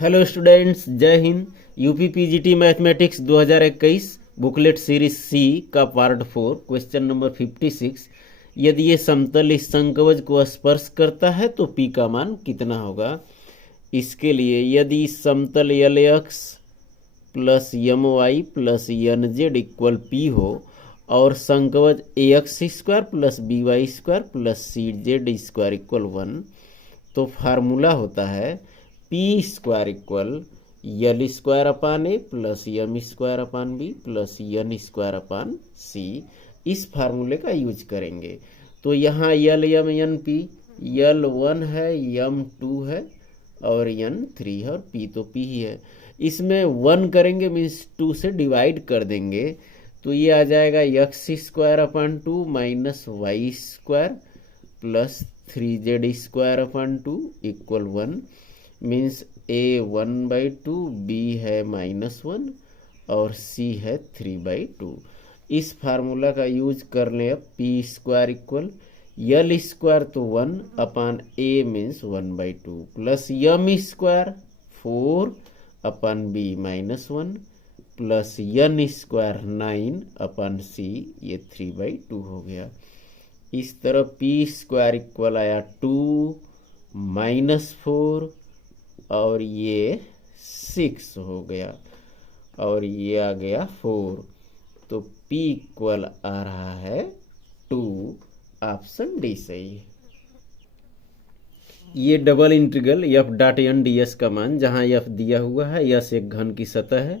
Hello students, जय हिंद। UP PGT mathematics 2021 booklet series C का पार्ट 4 क्वेश्चन नंबर 56। यदि ये समतल इस शंकवज को स्पर्श करता है तो पी का मान कितना होगा। इसके लिए यदि समतल L X plus M Y plus N Z equal P हो और शंकवज A X square plus B Y square plus C Z square equal 1, तो फार्मूला होता है P square equal L square upon A plus M square upon B plus N square upon C. इस फार्मूले का use करेंगे। तो यहाँ यल M N P, यल 1 है, यम 2 है और यन 3 है और पी तो पी ही है। इसमें 1 करेंगे मीन्स 2 से डिवाइड कर देंगे तो ये आ जाएगा x square upon 2 minus Y square plus 3z square upon 2 equal 1, means a 1/2, b है -1 और सी है 3/2। इस फार्मूला का यूज कर लें। अब P square equal L square तो 1 अपान ए मीन्स 1/2 प्लस यम स्क्वायर 4 अपान बी -1 प्लस यन स्क्वायर 9 अपान सी, ये 3/2 हो गया। इस तरह पी स्क्वायर इक्वल आया 2 -4 और ये 6 हो गया और ये आ गया 4, तो P इक्वल आ रहा है 2। ऑप्शन डी सही है। ये double integral F dot N D S का मान, जहाँ एफ दिया हुआ है, यस एक घन की सतह है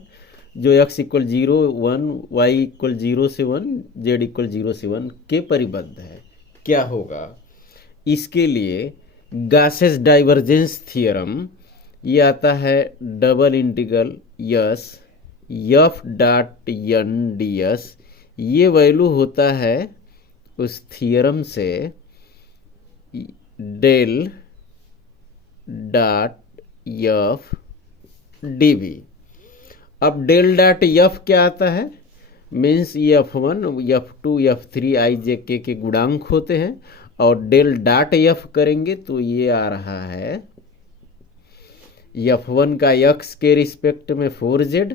जो x इक्वल 0 1 y इक्वल 0 से 1 z इक्वल 0 से 1 के परिबद्ध है। क्या होगा इसके लिए गासेस डाइवर्जेंस थियरम, ये आता है double integral S F dot N D S. ये वैल्यू होता है उस थियरम से del dot F D V. अब डेल डॉट एफ क्या आता है, मीन्स F1 F2 F3 आई जे के गुणांक होते हैं और डेल डॉट एफ करेंगे तो ये आ रहा है F1 का x के रिस्पेक्ट में 4z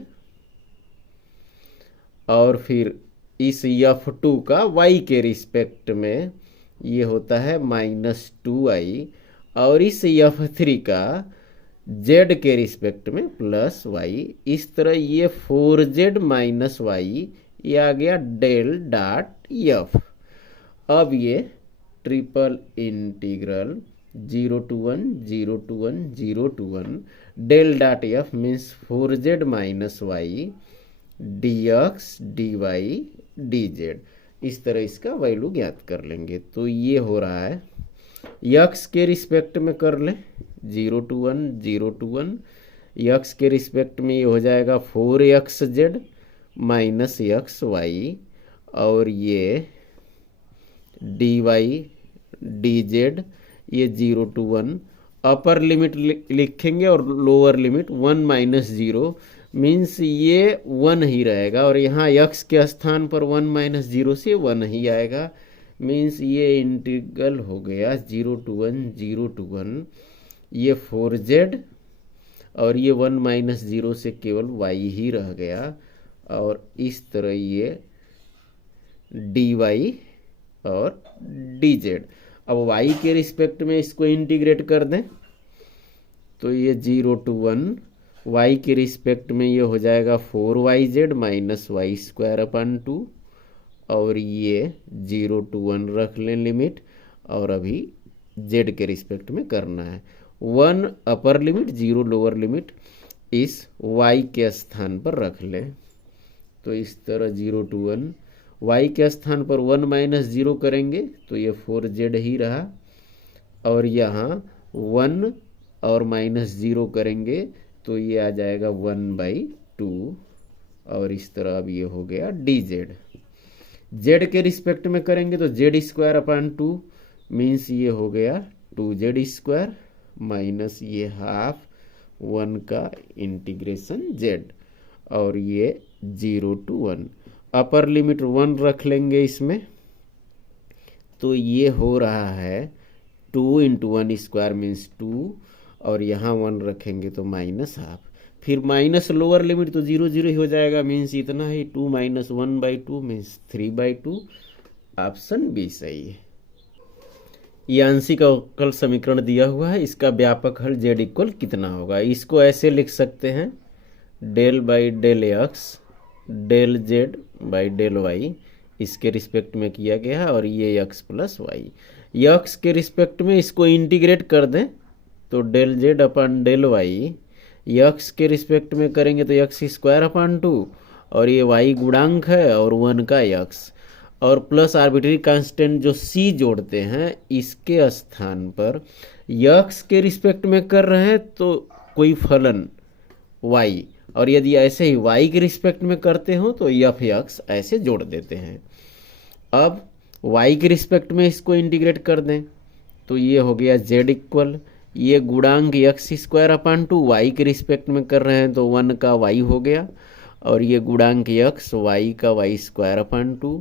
और फिर इस F2 का y के रिस्पेक्ट में ये होता है -2i और इस F3 का z के रिस्पेक्ट में +y। इस तरह ये 4z - y, ये आ गया डेल डॉट एफ। अब ये triple integral 0 to 1 0 to 1 0 to 1 del dot F means 4z - y dx dy dz। इस तरह इसका वैल्यू ज्ञात कर लेंगे। तो ये हो रहा है x के रिस्पेक्ट में कर लें 0 to 1 0 to 1, x के रिस्पेक्ट में ये हो जाएगा 4xz माइनस xy और ये dy dz, ये 0 to 1 अपर लिमिट लिखेंगे और लोअर लिमिट 1 - 0 मीन्स ये 1 ही रहेगा और यहाँ x के स्थान पर 1 - 0 से 1 ही आएगा, मीन्स ये इंटीग्रल हो गया 0 to 1 0 to 1, ये 4z और ये 1 - 0 से केवल y ही रह गया और इस तरह ये dy और dz। अब y के रिस्पेक्ट में इसको इंटीग्रेट कर दें तो ये 0 to 1 y के रिस्पेक्ट में ये हो जाएगा 4yz minus Y square upon 2 और ये 0 to 1 रख लें लिमिट और अभी z के रिस्पेक्ट में करना है 1 अपर लिमिट 0 लोअर लिमिट इस y के स्थान पर रख लें। तो इस तरह 0 to 1 y के स्थान पर 1 - 0 करेंगे तो ये 4z ही रहा और यहाँ 1 और -0 करेंगे तो ये आ जाएगा 1/2 और इस तरह अब ये हो गया dz। z के रिस्पेक्ट में करेंगे तो z स्क्वायर अपान 2 मीन्स ये हो गया 2z स्क्वायर माइनस ये हाफ 1 का इंटीग्रेशन z और ये 0 to 1 अपर लिमिट 1 रख लेंगे इसमें तो ये हो रहा है 2 × 1 स्क्वायर मीन्स 2 और यहाँ 1 रखेंगे तो -½ फिर माइनस लोअर लिमिट तो 0 0 ही हो जाएगा, मीन्स इतना ही 2 - 1/2 मीन्स 3/2। ऑप्शन बी सही है। ये आंशिक अवकल समीकरण दिया हुआ है, इसका व्यापक हल z इक्वल कितना होगा। इसको ऐसे लिख सकते हैं del by del X del Z by del Y, इसके रिस्पेक्ट में किया गया है, और ये x प्लस वाई। यक्स के रिस्पेक्ट में इसको इंटीग्रेट कर दें तो del Z upon del Y, X के रिस्पेक्ट में करेंगे तो x² और ये y गुणांक है और 1 का x, और प्लस आर्बिट्री कांस्टेंट जो c जोड़ते हैं, इसके स्थान पर यक्स के रिस्पेक्ट में कर रहे हैं तो कोई फलन y, और यदि ऐसे ही y के रिस्पेक्ट में करते हो तो f(x) ऐसे जोड़ देते हैं। अब y के रिस्पेक्ट में इसको इंटीग्रेट कर दें तो ये हो गया z इक्वल, ये गुणांक x² 2 y के रिस्पेक्ट में कर रहे हैं तो 1 का y हो गया, और ये गुणांक x y का y² 2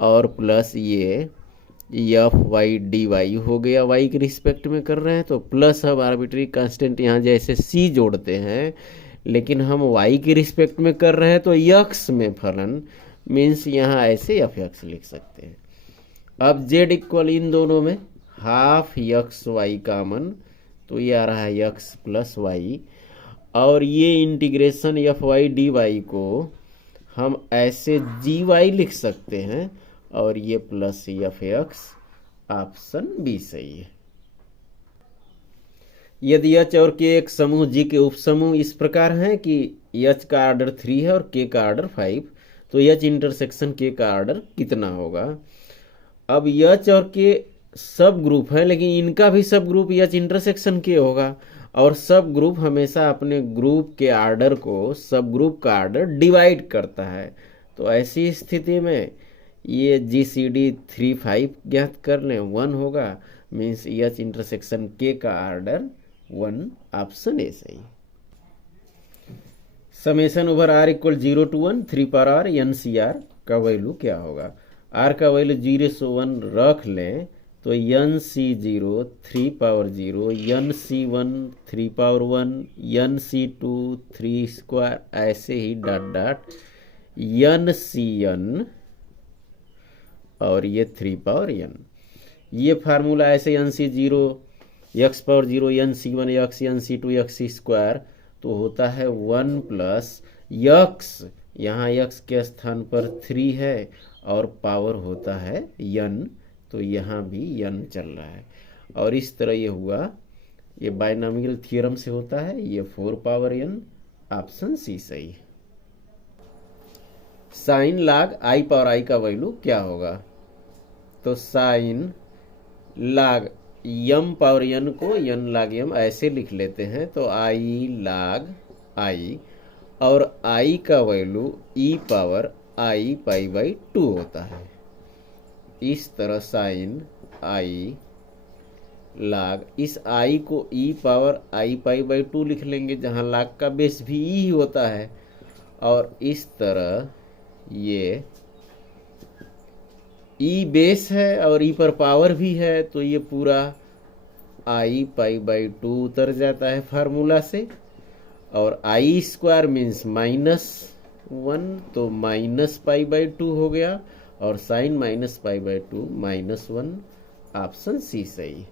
और प्लस ये f(y) dy हो गया, y के रिस्पेक्ट में कर रहे हैं तो प्लस, अब आर्बिट्री कांस्टेंट यहाँ जैसे c जोड़ते हैं लेकिन हम y के रिस्पेक्ट में कर रहे हैं तो x में फलन, मीन्स यहाँ ऐसे f(x) लिख सकते हैं। अब z इक्वल इन दोनों में ½ कॉमन, तो ये आ रहा है x प्लस वाई, और ये इंटीग्रेशन f(y) dy को हम ऐसे gy लिख सकते हैं, और ये प्लस f(x), ऑप्शन बी सही है। यदि h और k एक समूह G के उपसमूह इस प्रकार हैं कि h का ऑर्डर 3 है और k का ऑर्डर 5, तो h इंटरसेक्शन k का ऑर्डर कितना होगा। अब h और k सब ग्रुप है, लेकिन इनका भी सब ग्रुप h इंटरसेक्शन k होगा, और सब ग्रुप हमेशा अपने ग्रुप के ऑर्डर को सब ग्रुप का ऑर्डर डिवाइड करता है। तो ऐसी स्थिति में ये GCD 3 5 ज्ञात कर लें, 1 होगा, मीन्स h इंटरसेक्शन k का ऑर्डर 1, ऑप्शन ए सही। Summation over r equal 0 to 1 3 NCR का वैल्यू क्या होगा। r का वैल्यू 0 से 1 रख लें तो NC0 3/0, NC1 3/1, NC2 3², ऐसे ही डॉट NCN और ये 3/n। ये फार्मूला ऐसे NC0 x/0, NC1 x, NC2 x² तो होता है 1 प्लस x, यहाँ x के स्थान पर 3 है और पावर होता है n, तो यहाँ भी n चल रहा है, और इस तरह ये हुआ, ये बाइनोमियल थ्योरम से होता है, ये 4/n, ऑप्शन सी सही। साइन log i/i का वैल्यू क्या होगा। तो साइन log m/n को n log m ऐसे लिख लेते हैं, तो i log i, और i का वैल्यू e⁻i π/2 होता है। इस तरह साइन i log, इस i को e⁻i π/2 लिख लेंगे, जहाँ log का बेस भी e ही होता है, और इस तरह ये ई बेस है और ई पर पावर भी है, तो ये पूरा i π/2 उतर जाता है फार्मूला से, और i² मीन्स -1, तो -π/2 हो गया, और साइन -π/2 -1, ऑप्शन सी सही।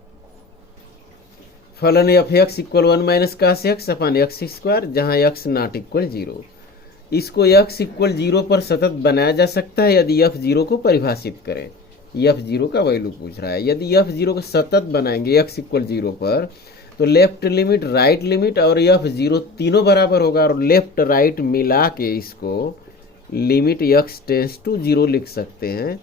फलन f(x) इक्वल 1 - cos x अपन x², जहाँ x नॉट इक्वल 0। इसको x इक्वल 0 पर सतत बनाया जा सकता है यदि f0 को परिभाषित करें। f0 का वैल्यू पूछ रहा है, यदि f0 को सतत बनाएंगे x इक्वल 0 पर, तो लेफ्ट लिमिट राइट लिमिट और f0 तीनों बराबर होगा, और लेफ्ट राइट मिला के इसको लिमिट x टेंस टू 0 लिख सकते हैं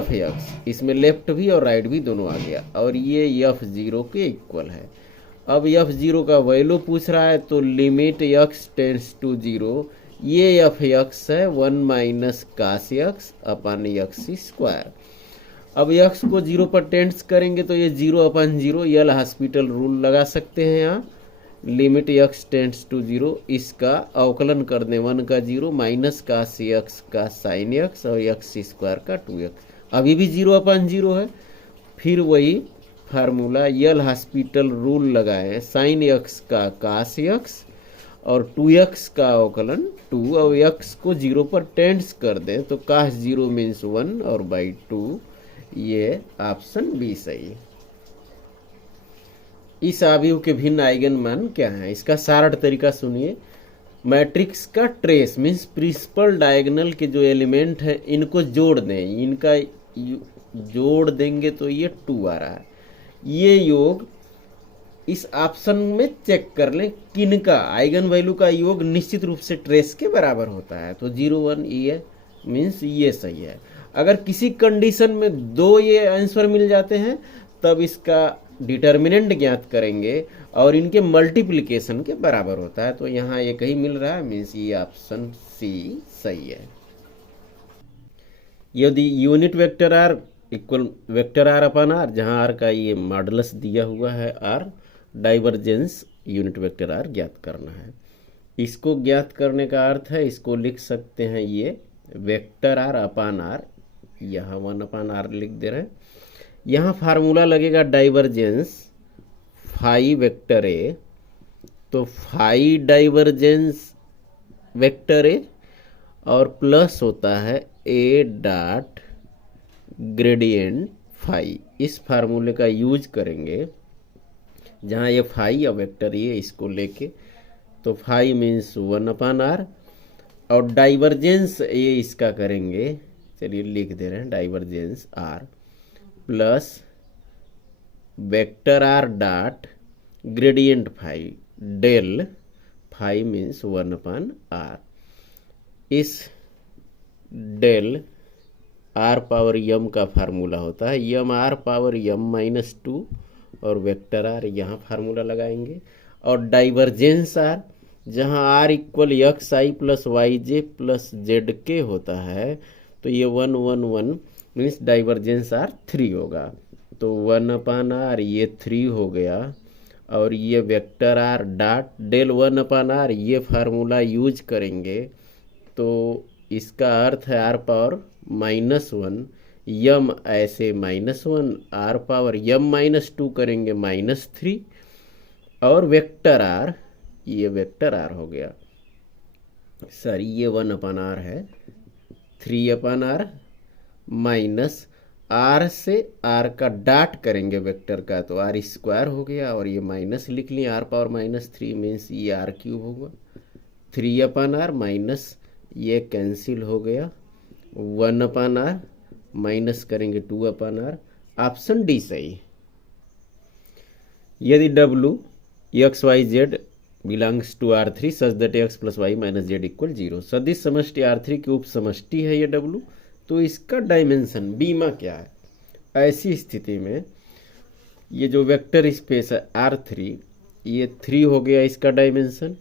f(x), इसमें लेफ्ट भी और राइट भी दोनों आ गया, और ये f0 के इक्वल है। अब f0 का वैल्यू पूछ रहा है, तो लिमिट x टेंस टू 0, ये f(x) है 1 - cos x अपन x²। अब x को 0 पर टेंस करेंगे तो ये 0/0 यल हॉस्पिटल रूल लगा सकते हैं। यहाँ लिमिट x टेंस टू 0, इसका अवकलन कर दें 1 का 0 - cos x का sin x और x² का 2x, अभी भी 0/0 है। फिर वही फार्मूला यल हॉस्पिटल रूल लगाएं, साइन एक्स का कास एक्स और 2x का अवकलन 2 और x को 0 पर टेंड्स कर दें तो काश 0 मीन्स 1 और बाई 2, ये ऑप्शन बी सही है। इस आव्यूह के भिन्न आइगन मान क्या हैं, इसका सरल तरीका सुनिए। मैट्रिक्स का ट्रेस मीन्स प्रिंसिपल डायगोनल के जो एलिमेंट हैं इनको जोड़ दें, इनका जोड़ देंगे तो ये 2 आ रहा है। ये योग इस ऑप्शन में चेक कर लें किनका आइगन वैल्यू का योग निश्चित रूप से ट्रेस के बराबर होता है, तो 0 1 ये मीन्स ये सही है। अगर किसी कंडीशन में 2 ये आंसर मिल जाते हैं तब इसका डिटर्मिनेंट ज्ञात करेंगे और इनके मल्टीप्लिकेशन के बराबर होता है, तो यहाँ एक ही मिल रहा है, मीन्स ये ऑप्शन सी सही है। यदि unit vector R equal vector R upon R, जहाँ आर का ये मॉडुलस दिया हुआ है R, divergence unit vector R ज्ञात करना है। इसको ज्ञात करने का अर्थ है, इसको लिख सकते हैं ये वेक्टर आर अपान आर, यहाँ 1 अपान आर लिख दे रहे हैं। यहाँ फार्मूला लगेगा डाइवर्जेंस फाई वेक्टर ए, तो फाई डाइवर्जेंस वेक्टर ए और प्लस होता है ए डॉट ग्रेडियंट फाई। इस फार्मूले का यूज करेंगे जहाँ ये फाई या वेक्टर ये इसको लेके, तो फाई मीन्स 1 अपान आर और डाइवर्जेंस ये इसका करेंगे, चलिए लिख दे रहे हैं divergence R plus vector R dot gradient phi del phi means 1 upon R. इस डेल आर पावर यम का फार्मूला होता है M R power M minus 2 और वेक्टर आर यहाँ फार्मूला लगाएंगे और डाइवर्जेंस आर जहाँ R equal X I plus Y J plus Z के होता है, तो ये 1 1 1 मीन्स डाइवर्जेंस आर 3 होगा, तो 1 अपान आर ये 3 हो गया और ये vector R dot del 1 upon R ये फार्मूला यूज करेंगे, तो इसका अर्थ है आर पावर -1 यम ऐसे -1 आर पावर यम -2 करेंगे -3 और वेक्टर आर ये वेक्टर आर हो गया, सर ये 1 अपान आर है 3 अपान आर माइनस आर से आर का डॉट करेंगे वेक्टर का, तो आर स्क्वायर हो गया और ये माइनस लिख लिया आर पावर -3 मीन्स ये आर क्यूब होगा 3 अपान आर माइनस ये कैंसिल हो गया 1 अपान आर माइनस करेंगे 2 अपान आर, ऑप्शन डी सही। यदि W X Y Z belongs to R3 such that X plus Y minus Z equal 0, सदिश समष्टि R3 की उप समष्टि है ये W, तो इसका डायमेंशन बीमा क्या है। ऐसी स्थिति में ये जो वेक्टर स्पेस है R3 ये 3 हो गया इसका डायमेंशन,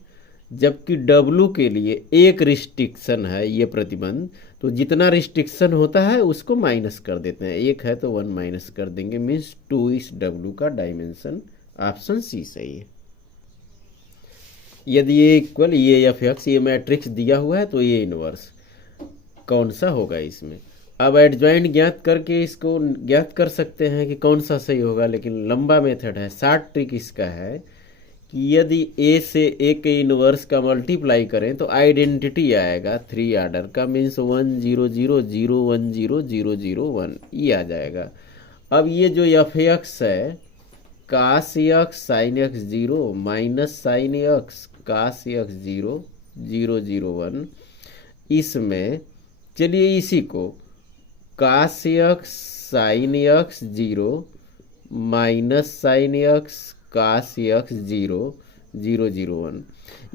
जबकि W के लिए एक रिस्ट्रिक्शन है ये प्रतिबंध, तो जितना रिस्ट्रिक्शन होता है उसको माइनस कर देते हैं, एक है तो 1 माइनस कर देंगे मीन्स 2 इस W का डायमेंशन, ऑप्शन सी सही है। यदि ये इक्वल ये एफ एक्स ये मैट्रिक्स दिया हुआ है तो ये इनवर्स कौन सा होगा इसमें। अब एडजॉइंट ज्ञात करके इसको ज्ञात कर सकते हैं कि कौन सा सही होगा, लेकिन लंबा मेथड है, शॉर्ट ट्रिक इसका है कि यदि ए से ए के इनवर्स का मल्टीप्लाई करें तो आइडेंटिटी आएगा 3 आर्डर का, मीन्स 1 0 0 0 1 0 0 0 1 ये आ जाएगा। अब ये जो एफ एक्स है cos x sine x 0 minus sine x cos x 0 0 0 1, इसमें चलिए इसी को cos x sine x 0 minus sine x cos x 0 0 0 1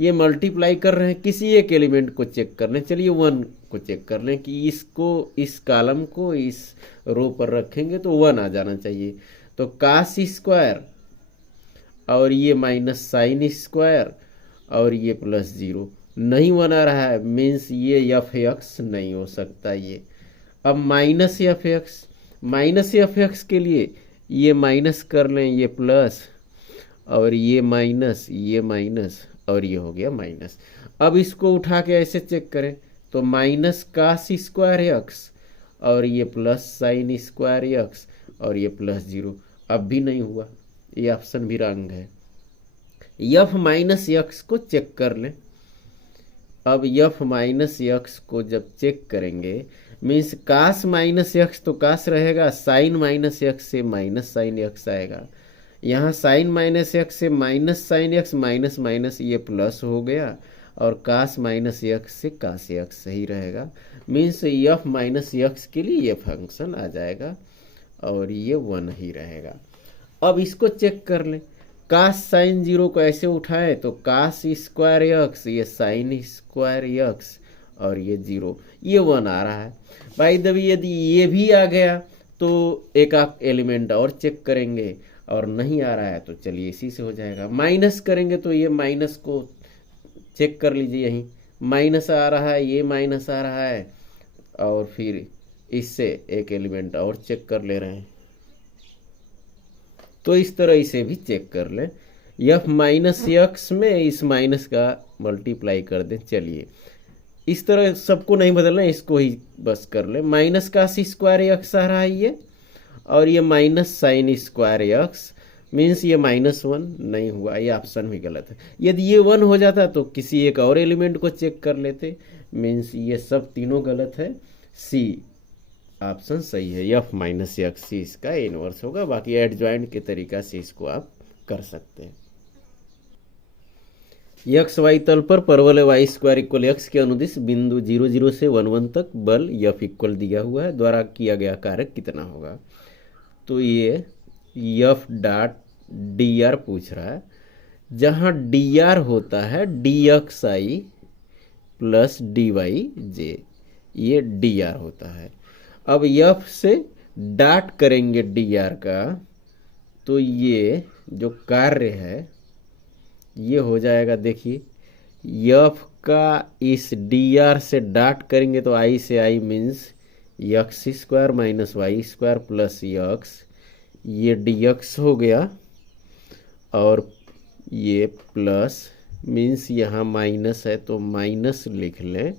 ये मल्टीप्लाई कर रहे हैं, किसी एक एलिमेंट को चेक कर लें, चलिए 1 को चेक कर लें कि इसको इस कॉलम को इस रो पर रखेंगे तो 1 आ जाना चाहिए, तो कास स्क्वायर और ये माइनस साइन स्क्वायर और ये प्लस 0 नहीं 1 आ रहा है, मीन्स ये एफ एक्स नहीं हो सकता ये। अब माइनस एफ एक्स के लिए ये माइनस कर लें, ये प्लस और ये माइनस और ये हो गया माइनस। अब इसको उठा के ऐसे चेक करें तो माइनस कास स्क्वायर एक्स और ये प्लस साइन स्क्वायर एक्स और ये प्लस 0। अब भी नहीं हुआ, ये ऑप्शन भी रॉन्ग है। एफ माइनस एक्स को चेक कर लें। अब एफ माइनस एक्स को जब चेक करेंगे, मीन्स कास माइनस एक्स तो कास रहेगा, साइन माइनस एक्स से माइनस साइन एक्स आएगा। यहाँ साइन माइनस एक्स से minus sine x, minus minus ये प्लस हो गया, और कास माइनस एक्स से कास एक्स सही रहेगा। मीन्स एफ माइनस एक्स के लिए ये फंक्शन आ जाएगा और ये 1 ही रहेगा। अब इसको चेक कर लें, कास साइन जीरो को ऐसे उठाए तो कास स्क्वायर एक्स, ये साइन स्क्वायर एक्स, और ये जीरो, ये 1 आ रहा है। भाई दबी यदि ये भी आ गया तो एक आप एलिमेंट और चेक करेंगे, और नहीं आ रहा है तो चलिए इसी से हो जाएगा। माइनस करेंगे तो ये माइनस को चेक कर लीजिए, यहीं माइनस आ रहा है, ये माइनस आ रहा है, और फिर इससे एक एलिमेंट और चेक कर ले रहे हैं। तो इस तरह इसे भी चेक कर लें। एफ माइनस एक्स में इस माइनस का मल्टीप्लाई कर दें। चलिए इस तरह सबको नहीं बदलना, इसको ही बस कर लें। माइनस का स्क्वायर एक्स आ रहा है ये, और ये minus sine square x, means ये -1 नहीं हुआ, ये ऑप्शन भी गलत है। यदि ये 1 हो जाता तो किसी एक और एलिमेंट को चेक कर लेते, मीन्स ये सब तीनों गलत है। सी ऑप्शन सही है, एफ माइनस एक्स सी इसका इनवर्स होगा। बाकी एडजॉइंट के तरीका से इसको आप कर सकते हैं। एक्स वाई तल पर परवलय वाई स्क्वायर इक्वल एक्स के अनुदिश बिंदु 0 0 से 1 1 तक बल एफ इक्वल दिया हुआ है, द्वारा किया गया कार्य कितना होगा। तो ये एफ डॉट डी आर पूछ रहा है, जहाँ डी आर होता है D x I plus D Y जे, ये डी आर होता है। अब एफ से डॉट करेंगे डी आर का, तो ये जो कार्य है ये हो जाएगा। देखिए एफ का इस डी आर से डॉट करेंगे तो आई से I means X square minus Y square plus X, ये डी एक्स हो गया, और ये प्लस मीन्स यहाँ माइनस है तो माइनस लिख लें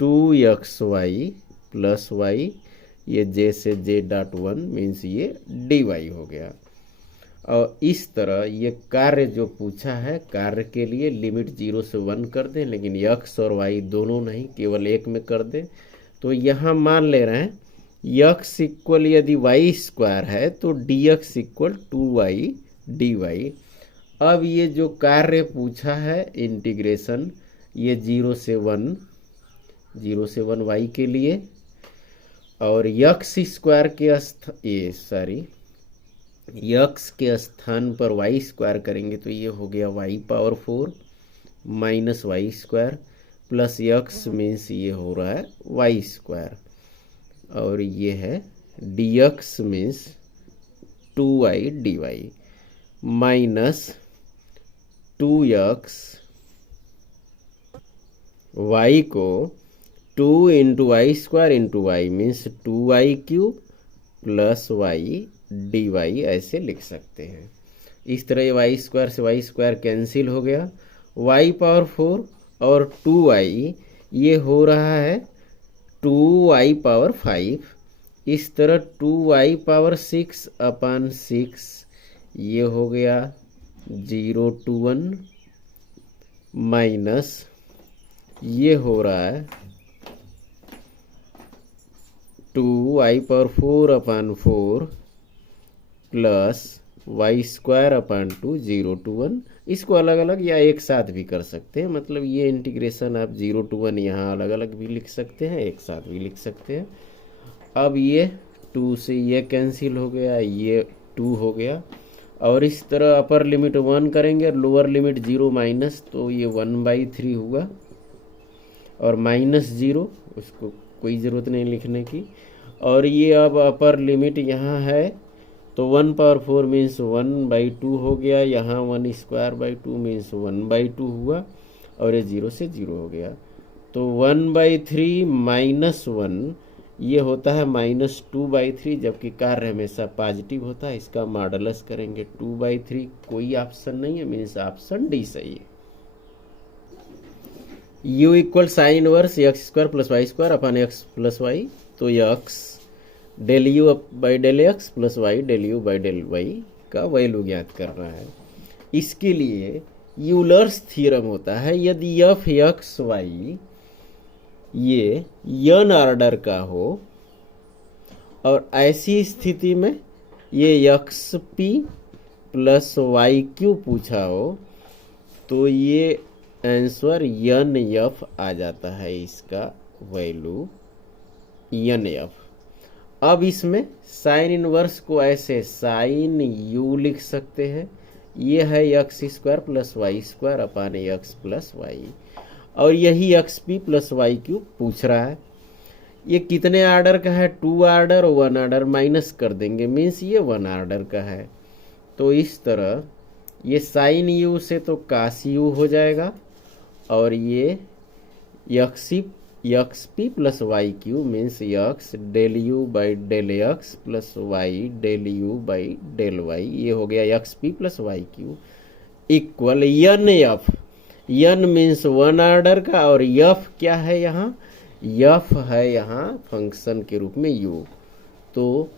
2xy प्लस वाई, ये जे से जे डॉट 1 मीन्स ये डी वाई हो गया। और इस तरह ये कार्य जो पूछा है, कार्य के लिए लिमिट 0 से 1 कर दें, लेकिन x और y दोनों नहीं, केवल एक में कर दें। तो यहाँ मान ले रहे हैं x इक्वल यदि वाई स्क्वायर है तो D X equal 2y D Y. अब ये जो कार्य पूछा है इंटीग्रेशन, ये 0 से 1 y के लिए, और x स्क्वायर के x के स्थान पर वाई स्क्वायर करेंगे तो ये हो गया y power 4 minus Y square plus x means ये हो रहा है वाई स्क्वायर, और ये है dx means 2y dy minus 2x, y को 2 into Y square into Y means 2y³ plus Y D Y ऐसे लिख सकते हैं। इस तरह ये वाई स्क्वायर से वाई स्क्वायर कैंसिल हो गया, y पावर 4 और 2y ये हो रहा है 2y पावर 5, इस तरह 2y पावर 6 अपॉन 6 ये हो गया 0 to 1 माइनस ये हो रहा है 2y power 4 upon 4 plus Y square upon 2 0 to 1। इसको अलग अलग या एक साथ भी कर सकते हैं, मतलब ये इंटीग्रेशन आप 0 to 1 यहाँ अलग अलग भी लिख सकते हैं, एक साथ भी लिख सकते हैं। अब ये 2 से ये कैंसिल हो गया, ये 2 हो गया, और इस तरह अपर लिमिट 1 करेंगे और लोअर लिमिट 0 माइनस, तो ये 1/3 हुआ, और -0 उसको कोई ज़रूरत नहीं लिखने की। और ये अब अपर लिमिट यहाँ है तो 1 पावर 4 मीन्स 1/2 हो गया, यहाँ 1 स्क्वायर बाई 2 मीन्स 1/2 हुआ, और ये 0 से 0 हो गया। तो 1/3 माइनस 1 ये होता है -2/3, जबकि कार्य हमेशा पॉजिटिव होता है। इसका मॉडुलस करेंगे 2/3, कोई ऑप्शन नहीं है, मीन्स ऑप्शन डी सही है। u equal sine inverse x square plus Y square upon x plus y, तो x del you by del x plus Y del you by del y का value ज्ञात करना है। इसके लिए यूलर्स थ्योरम होता है, यदि एफ एक्स वाई ये n ऑर्डर का हो और ऐसी स्थिति में ये X P plus Y Q पूछा हो तो ये आंसर एन एफ आ जाता है, इसका वैल्यू एन एफ। अब इसमें साइन इनवर्स को ऐसे साइन यू लिख सकते हैं, ये है X square plus Y square upon X plus Y, और यही X P plus Y cube पूछ रहा है। ये कितने ऑर्डर का है, 2 ऑर्डर और 1 ऑर्डर माइनस कर देंगे, मीन्स ये 1 ऑर्डर का है। तो इस तरह ये साइन यू से तो कास यू हो जाएगा और ये X P plus Y Q means X del you by del x plus Y del you by del Y, ये हो गया X P plus Y Q equal N F. N means 1 order का और F क्या है यहाँ, F है यहाँ फंक्शन के रूप में यू। तो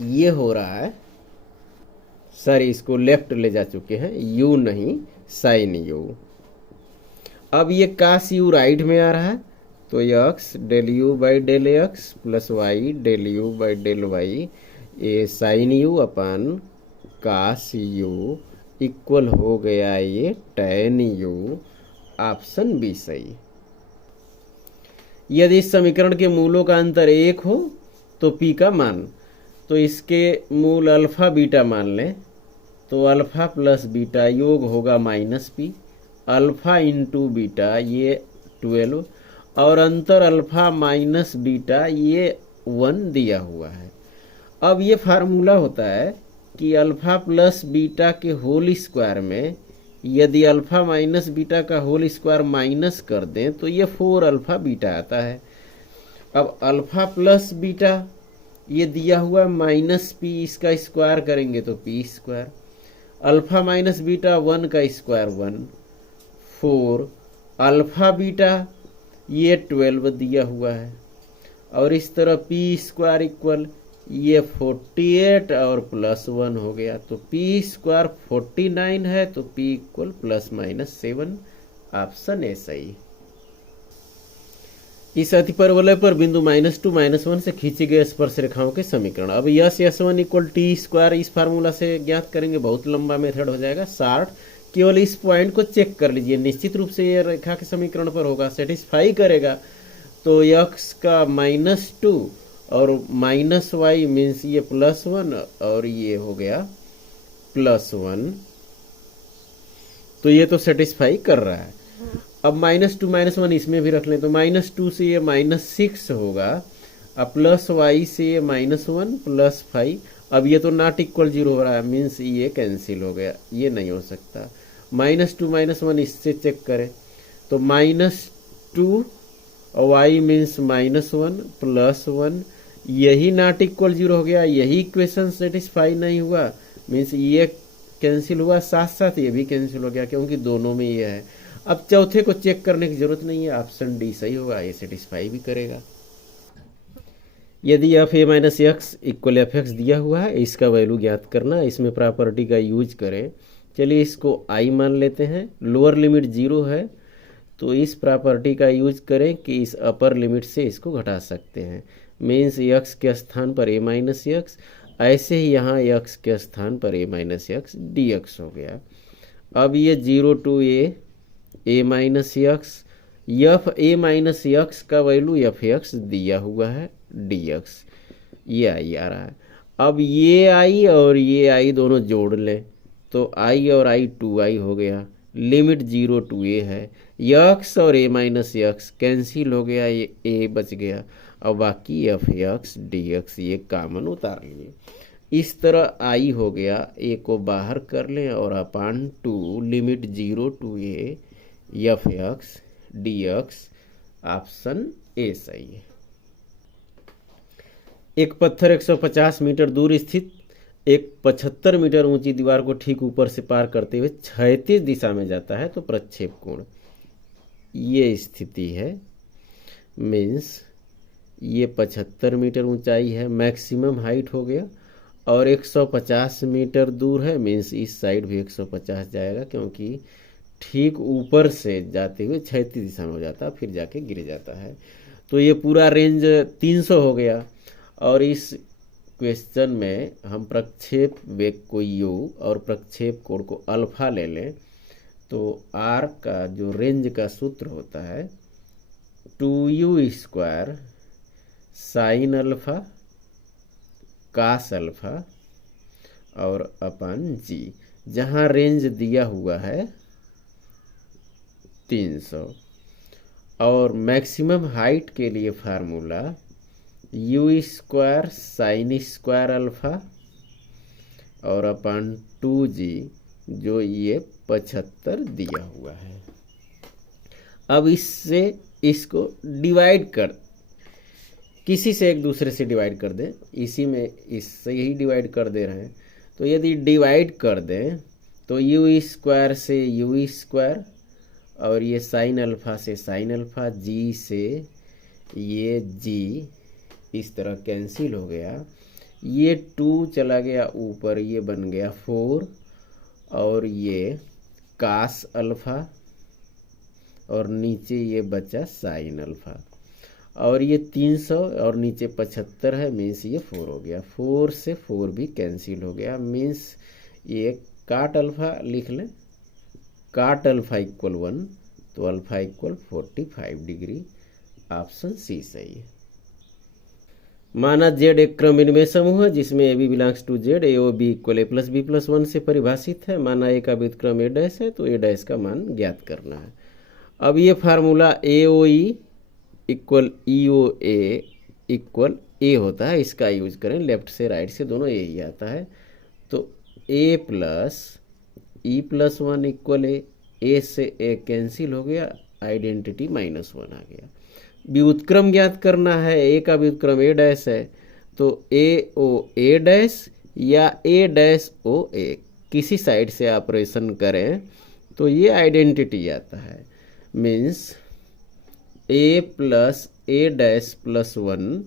ये हो रहा है, सर इसको लेफ्ट ले जा चुके हैं, यू नहीं साइन यू। अब ये कास यू राइट में आ रहा है तो x del you by del x plus Y del you by del Y, ये sine u upon cos u equal हो गया ये टैन यू। ऑप्शन बी सही। यदि इस समीकरण के मूलों का अंतर 1 हो तो पी का मान, तो इसके मूल अल्फा बीटा मान लें तो अल्फा प्लस बीटा योग होगा minus P, alpha into beta ये 12 और अंतर अल्फा माइनस बीटा ये 1 दिया हुआ है। अब ये फार्मूला होता है कि अल्फा प्लस बीटा के होल स्क्वायर में यदि अल्फा माइनस बीटा का होल स्क्वायर माइनस कर दें तो ये 4 अल्फा बीटा आता है। अब अल्फा प्लस बीटा ये दिया हुआ माइनस पी, इसका स्क्वायर करेंगे तो P square, alpha minus beta 1 का स्क्वायर 1, 4 अल्फा बीटा ये 12 दिया हुआ है, और इस तरह पी स्क्वायर इक्वल ये 48 और प्लस 1 हो गया, तो पी स्क्वायर 49 है तो P equal plus minus 7। Option A सही। इस अतिपरवलय पर बिंदु -2 -1 से खींची गई स्पर्श रेखाओं के समीकरण। अब yes S1 equal T square इस फार्मूला से ज्ञात करेंगे, बहुत लंबा मेथड हो जाएगा, शार्ट। केवल इस पॉइंट को चेक कर लीजिए, निश्चित रूप से ये रेखा के समीकरण पर होगा, सेटिस्फाई करेगा। तो x का -2 और माइनस वाई मीन्स ये +1 और ये हो गया +1, तो ये तो सेटिस्फाई कर रहा है। अब -2 -1 इसमें भी रख लें तो -2 से ये -6 होगा, अब प्लस वाई से ये -1 प्लस 5। अब ये तो नॉट इक्वल 0 हो रहा है, मीन्स ये कैंसिल हो गया, ये नहीं हो सकता। -2 -1 इससे चेक करें तो -2 वाई मीन्स -1 प्लस 1, यही नॉट इक्वल 0 हो गया, यही इक्वेशन सेटिस्फाई नहीं हुआ, मीन्स ये कैंसिल हुआ, साथ साथ ये भी कैंसिल हो गया क्योंकि दोनों में ये है। अब चौथे को चेक करने की जरूरत नहीं है, ऑप्शन डी सही होगा, ये सेटिस्फाई भी करेगा। यदि F A minus x equal F X दिया हुआ है, इसका वैल्यू ज्ञात करना, इसमें प्रॉपर्टी का यूज करें। चलिए इसको आई मान लेते हैं, लोअर लिमिट 0 है तो इस प्रॉपर्टी का यूज करें कि इस अपर लिमिट से इसको घटा सकते हैं, मीन्स एक्स के स्थान पर ए माइनस एक्स, ऐसे ही यहाँ एक्स के स्थान पर A minus X D X हो गया। अब ये 0 to A minus X, F A minus X का वैल्यू एफ एक्स दिया हुआ है डी एक्स, ये आई आ रहा है। अब ये आई और ये आई दोनों जोड़ लें तो आई और आई 2i हो गया, लिमिट 0 टू ए है, एक्स और ए माइनस एक्स कैंसिल हो गया, ये ए बच गया, और बाकी एफ एक्स डी एक्स ये कॉमन उतार लिए। इस तरह आई हो गया, ए को बाहर कर लें और अपान 2 limit 0 to A F X D X, option A सही है। एक पत्थर 150 मीटर दूर स्थित एक 75 मीटर ऊंची दीवार को ठीक ऊपर से पार करते हुए क्षैतिज दिशा में जाता है तो प्रक्षेप कोण, ये स्थिति है, मीन्स ये 75 मीटर ऊंचाई है, मैक्सिमम हाइट हो गया। और 150 मीटर दूर है, मीन्स इस साइड भी 150 जाएगा, क्योंकि ठीक ऊपर से जाते हुए क्षैतिज दिशा में हो जाता है, फिर जाके गिर जाता है। तो ये पूरा रेंज 300 हो गया। और इस क्वेश्चन में हम प्रक्षेप वेग को u और प्रक्षेप कोण को अल्फा ले लें, तो r का जो रेंज का सूत्र होता है 2u² साइन अल्फा कास अल्फा और अपन g, जहाँ रेंज दिया हुआ है 300। और मैक्सिमम हाइट के लिए formula u² sine square alpha और अपन 2g, जो ये 75 दिया हुआ है। अब इससे इसको डिवाइड कर, किसी से एक दूसरे से डिवाइड कर दें, इसी में इससे यही डिवाइड कर दे रहे हैं। तो यदि डिवाइड कर दें तो u² से u² और ये साइन अल्फा से साइन अल्फा, g से ये g इस तरह कैंसिल हो गया। ये 2 चला गया ऊपर, ये बन गया 4 और ये कास अल्फा और नीचे ये बचा साइन अल्फा। और ये 300 और नीचे 75 है, मीन्स ये 4 हो गया। 4 से 4 भी कैंसिल हो गया, मीन्स ये काट अल्फा लिख लें, काट अल्फा इक्वल 1, तो alpha equal 45 degree. Option C सही है। माना Z एक क्रम इनमें समूह है जिसमें AB belongs to Z, AOB equal A+B+1 से परिभाषित है। माना A का व्युत्क्रम A' है, तो A' का मान ज्ञात करना है। अब ये formula AOE equal EOA equal A होता है, इसका यूज करें। लेफ्ट से राइट से दोनों A ही आता है, तो A plus E+1 equal A से A कैंसिल हो गया, आइडेंटिटी -1 आ गया। व्युत्क्रम ज्ञात करना है, A का व्युत्क्रम A' है, तो AOA' या A'OA किसी साइड से ऑपरेशन करें तो ये आइडेंटिटी आता है। Means A plus A'+1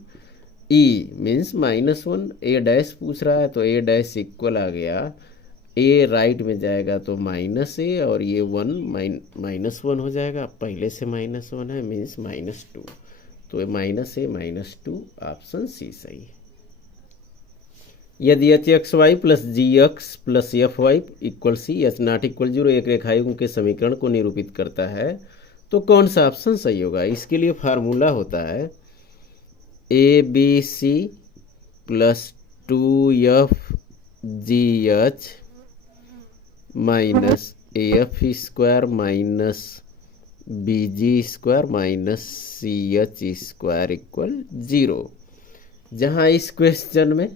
E means -1, A' पूछ रहा है तो A' इक्वल आ गया, A राइट में जाएगा तो -A और ये 1 -1 हो जाएगा, पहले से -1 है, मीन्स -2, तो -A -2 ऑप्शन सी सही है। यदि HXY plus GX plus FY equal C, H0 equal 0 एक रेखायुग्म के समीकरण को निरूपित करता है, तो कौन सा ऑप्शन सही होगा? इसके लिए फार्मूला होता है ABC plus 2FGH minus AF² minus BG² minus CH² equal 0। जहाँ इस क्वेश्चन में A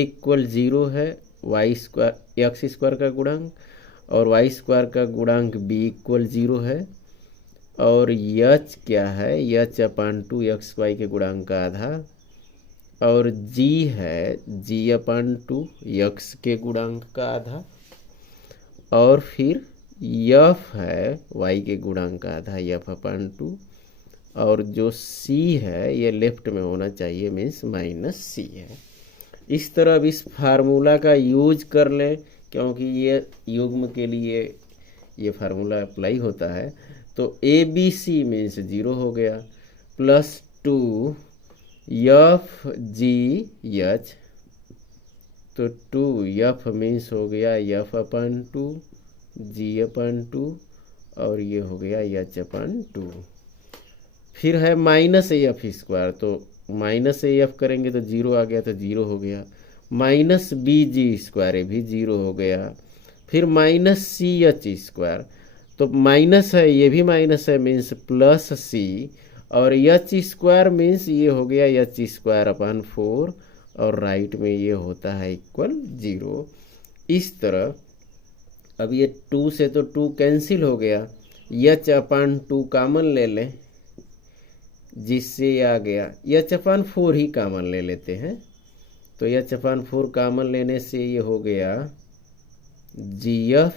इक्वल 0 है, x² का गुणांक और y² का गुणांक B इक्वल 0 है, और H क्या है, H/2 xy के गुणांक का आधा, और G है G/2 x के गुणांक का आधा, और फिर F है y के गुणांक का आधा F/2, और जो C है ये लेफ्ट में होना चाहिए, मीन्स -C है। इस तरह अब इस फार्मूला का यूज कर लें, क्योंकि ये युग्म के लिए ये फार्मूला अप्लाई होता है। तो ABC मीन्स 0 हो गया, प्लस 2 FGH, तो 2F मीन्स हो गया F/2 G/2 और ये हो गया H/2। फिर है -AF², तो -AF करेंगे तो 0 आ गया, तो 0 हो गया, -BG² भी 0 हो गया, फिर -CH², तो माइनस है, ये भी माइनस है, मीन्स प्लस C, और H² मीन्स ये हो गया H²/4 और राइट में ये होता है इक्वल 0। इस तरह अब ये 2 से तो 2 कैंसिल हो गया, H/2 कामन ले लें, जिससे ये आ गया, H/4 ही कामन ले लेते हैं, तो H/4 कामन लेने से ये हो गया GF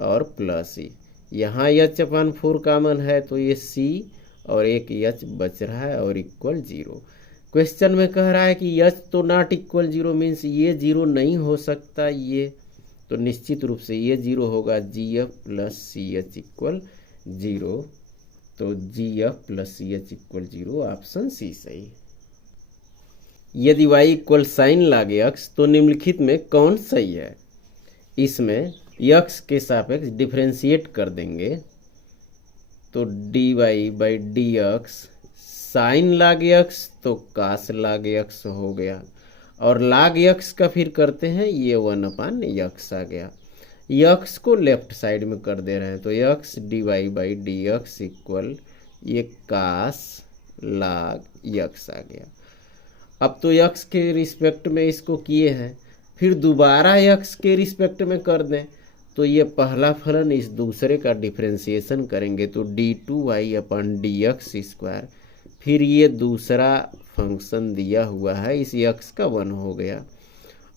और प्लस C। यहाँ H/4 कामन है तो ये C और एक एच बच रहा है और इक्वल 0। क्वेश्चन में कह रहा है कि एच तो नॉट इक्वल 0 मीन्स ये 0 नहीं हो सकता, ये तो निश्चित रूप से ये 0 होगा। G f plus c h equal 0, तो g f plus c h equal 0, option C सही। यदि y equal sine log x तो निम्नलिखित में कौन सही है? इसमें x के सापेक्ष डिफ्रेंशिएट कर देंगे तो dy by D X, sine log x तो कास log x हो गया, और log x का फिर करते हैं ये 1/x आ गया। x को लेफ्ट साइड में कर दे रहे हैं तो x dy by D X equal ये कास log x आ गया। अब तो x के रिस्पेक्ट में इसको किए हैं, फिर दोबारा x के रिस्पेक्ट में कर दें तो ये पहला फलन इस दूसरे का डिफ्रेंशिएशन करेंगे तो d2y/dx², फिर ये दूसरा फंक्शन दिया हुआ है इस x का 1 हो गया,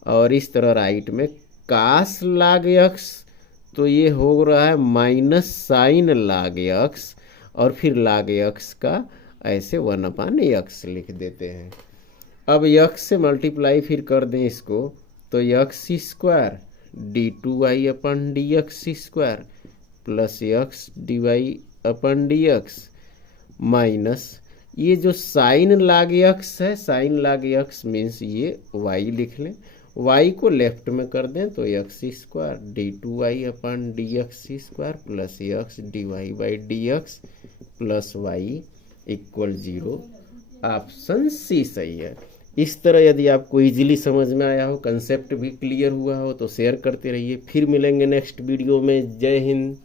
और इस तरह राइट में कास log x तो ये हो रहा है माइनस साइन log x, और फिर log x का ऐसे 1/x लिख देते हैं। अब x से मल्टीप्लाई फिर कर दें इसको तो x² d2y/dx² plus x dy/dx minus ये जो साइन log x है, साइन log x मीन्स ये y लिख लें, y को लेफ्ट में कर दें तो x² d2y/dx² plus x dy/dx plus y equal 0, option C सही है। इस तरह यदि आपको इजीली समझ में आया हो, कंसेप्ट भी क्लियर हुआ हो तो शेयर करते रहिए। फिर मिलेंगे नेक्स्ट वीडियो में। जय हिंद।